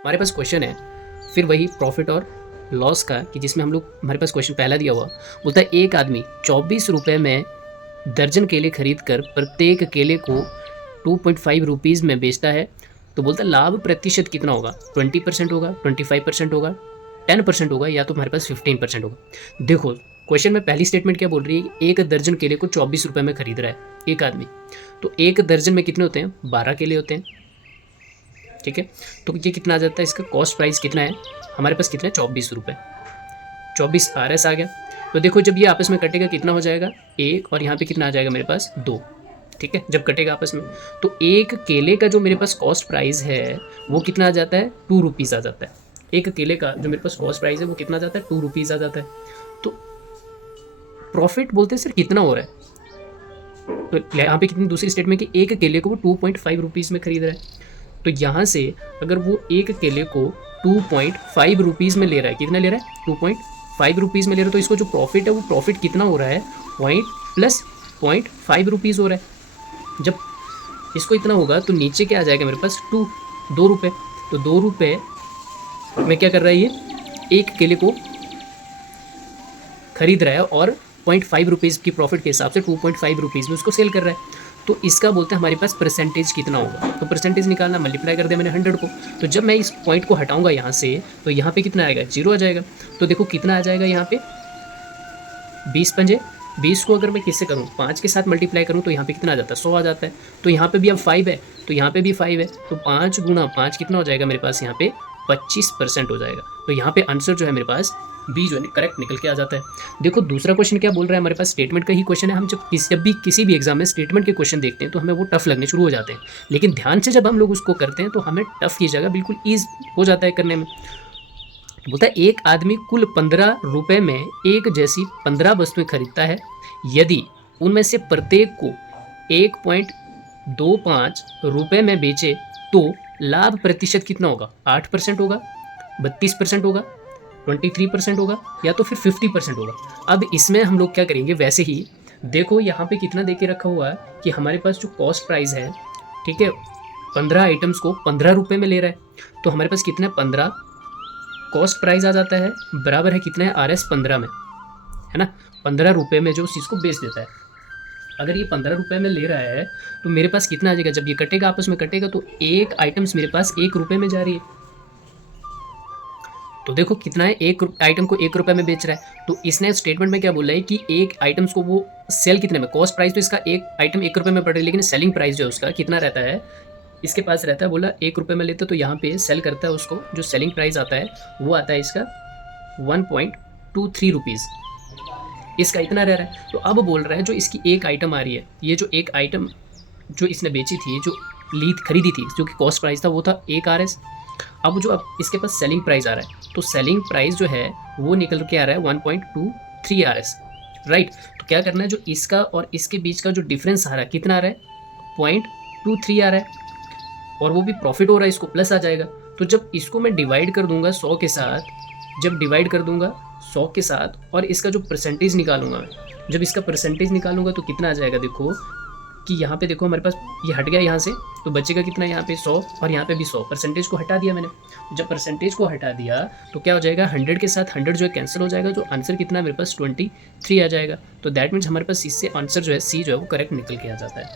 हमारे पास क्वेश्चन है फिर वही प्रॉफिट और लॉस का, कि जिसमें हम लोग हमारे पास क्वेश्चन पहला दिया हुआ बोलता है एक आदमी 24 रुपये में दर्जन केले खरीद कर प्रत्येक केले को 2.5 रुपीज़ में बेचता है, तो बोलता है लाभ प्रतिशत कितना होगा, 20% होगा, 25% होगा, 10% होगा, या तो हमारे पास 15% होगा। देखो क्वेश्चन में पहली स्टेटमेंट क्या बोल रही है, एक दर्जन केले को 24 रुपये में खरीद रहा है एक आदमी, तो एक दर्जन में कितने होते हैं, 12 केले होते हैं, ठीक है। तो ये कितना आ जाता है, इसका कॉस्ट प्राइस कितना है हमारे पास, कितना है 24 रुपये, 24 RS आ गया। तो देखो जब ये आपस में कटेगा कितना हो जाएगा, एक, और यहाँ पे कितना आ जाएगा मेरे पास 2, ठीक है। जब कटेगा आपस में तो एक केले का जो मेरे पास कॉस्ट प्राइस है वो कितना आ जाता है, 2 रुपीज़ आ जाता है। एक केले का जो मेरे पास कॉस्ट प्राइस है वो कितना आ जाता है, 2 रुपीज़ आ जाता है। तो प्रॉफिट बोलते हैं सर कितना हो रहा है, तो यहाँ पे कितनी दूसरी स्टेटमेंट कि एक केले को वो 2.5 रुपीज़ में खरीद रहा है। तो यहाँ से अगर वो एक केले को 2.5 रुपीज़ में ले रहा है, कितना ले रहा है, 2.5 रुपीज़ में ले रहा है, तो इसको जो प्रॉफिट है वो प्रॉफिट कितना हो रहा है, पॉइंट प्लस 0.5 रुपीज़ हो रहा है। जब इसको इतना होगा तो नीचे क्या आ जाएगा मेरे पास, 2 रुपये। तो 2 रुपये में क्या कर रहा है, ये एक केले को खरीद रहा है और 0.5 रुपीज़ की प्रॉफिट के हिसाब से 2.5 रुपीज़ में उसको सेल कर रहा है। तो इसका बोलते हैं हमारे पास परसेंटेज कितना होगा, तो परसेंटेज निकालना, मल्टीप्लाई कर दिया मैंने 100 को, तो जब मैं इस पॉइंट को हटाऊंगा यहाँ से तो यहाँ पे कितना आएगा, 0 आ जाएगा। तो देखो कितना आ जाएगा यहाँ पे, 20 पंजे 20 को अगर मैं किससे करूँ, 5 के साथ मल्टीप्लाई करूँ तो यहाँ पे कितना आ जाता है, 100 आ जाता है। तो यहाँ पे भी अब 5 है, तो यहाँ पे भी 5 है, तो 5 गुना 5 कितना हो जाएगा मेरे पास, यहाँ पे 25% हो जाएगा। तो यहाँ पे आंसर जो है मेरे पास बी जो है करेक्ट निकल के आ जाता है। देखो दूसरा क्वेश्चन क्या बोल रहा है, हमारे पास स्टेटमेंट का ही क्वेश्चन है। हम जब भी किसी भी एग्जाम में स्टेटमेंट के क्वेश्चन देखते हैं तो हमें वो टफ लगने शुरू हो जाते हैं, लेकिन ध्यान से जब हम लोग उसको करते हैं तो हमें टफ की जगह बिल्कुल ईज हो जाता है करने में। बोलता है एक आदमी कुल 15 रुपये में एक जैसी 15 वस्तुएं खरीदता है, यदि उनमें से प्रत्येक को 1.25 रुपये में बेचे तो लाभ प्रतिशत कितना होगा, 8% होगा, 32% होगा, 23% होगा, या तो फिर 50% होगा। अब इसमें हम लोग क्या करेंगे, वैसे ही देखो यहाँ पे कितना दे के रखा हुआ है कि हमारे पास जो कॉस्ट प्राइस है, ठीक है, 15 आइटम्स को 15 रुपये में ले रहा है, तो हमारे पास कितना है, 15 कॉस्ट प्राइस आ जाता है, बराबर है कितना है, RS 15 में, है ना, 15 रुपये में जो उस चीज़ को बेच देता है। अगर ये 15 रुपये में ले रहा है तो मेरे पास कितना आ जाएगा, जब ये कटेगा आपस में कटेगा तो एक आइटम्स मेरे पास 1 रुपये में जा रही है। तो देखो कितना है, एक आइटम को 1 रुपये में बेच रहा है। तो इसने स्टेटमेंट में क्या बोला है कि एक आइटम्स को वो सेल कितने में, कॉस्ट प्राइस तो इसका एक आइटम 1 रुपये में पड़ रही है, लेकिन सेलिंग प्राइस जो है उसका कितना रहता है, इसके पास रहता है, बोला 1 रुपये में लेते तो यहाँ पे सेल करता है उसको, जो सेलिंग प्राइस आता है वो आता है इसका 1.23 रुपीज़, इसका इतना रह रहा है। तो अब बोल रहा है जो इसकी एक आइटम आ रही है, ये जो एक आइटम जो इसने बेची थी, जो खरीदी थी, जो कि कॉस्ट प्राइस था वो था 1 RS। अब जो अब इसके पास सेलिंग प्राइस आ रहा है, तो सेलिंग प्राइस जो है वो निकल के आ रहा है 1.23 RS, राइट। तो क्या करना है, जो इसका और इसके बीच का जो डिफरेंस आ रहा है कितना आ रहा है, 0.23 आ रहा है, और वो भी प्रॉफिट हो रहा है, इसको प्लस आ जाएगा। तो जब इसको मैं डिवाइड कर दूंगा 100 के साथ, जब डिवाइड कर दूंगा 100 के साथ और इसका जो परसेंटेज निकालूंगा मैं, जब इसका परसेंटेज निकालूंगा तो कितना आ जाएगा, देखो कि यहाँ पे देखो हमारे पास ये हट गया यहाँ से, तो बचेगा कितना, यहाँ पे 100 और यहाँ पे भी 100, परसेंटेज को हटा दिया मैंने। जब परसेंटेज को हटा दिया तो क्या हो जाएगा, 100 के साथ 100 जो है कैंसिल हो जाएगा, जो आंसर कितना है मेरे पास 23 आ जाएगा। तो दैट मीन्स हमारे पास इससे आंसर जो है सी जो है वो करेक्ट निकल के आ जाता है।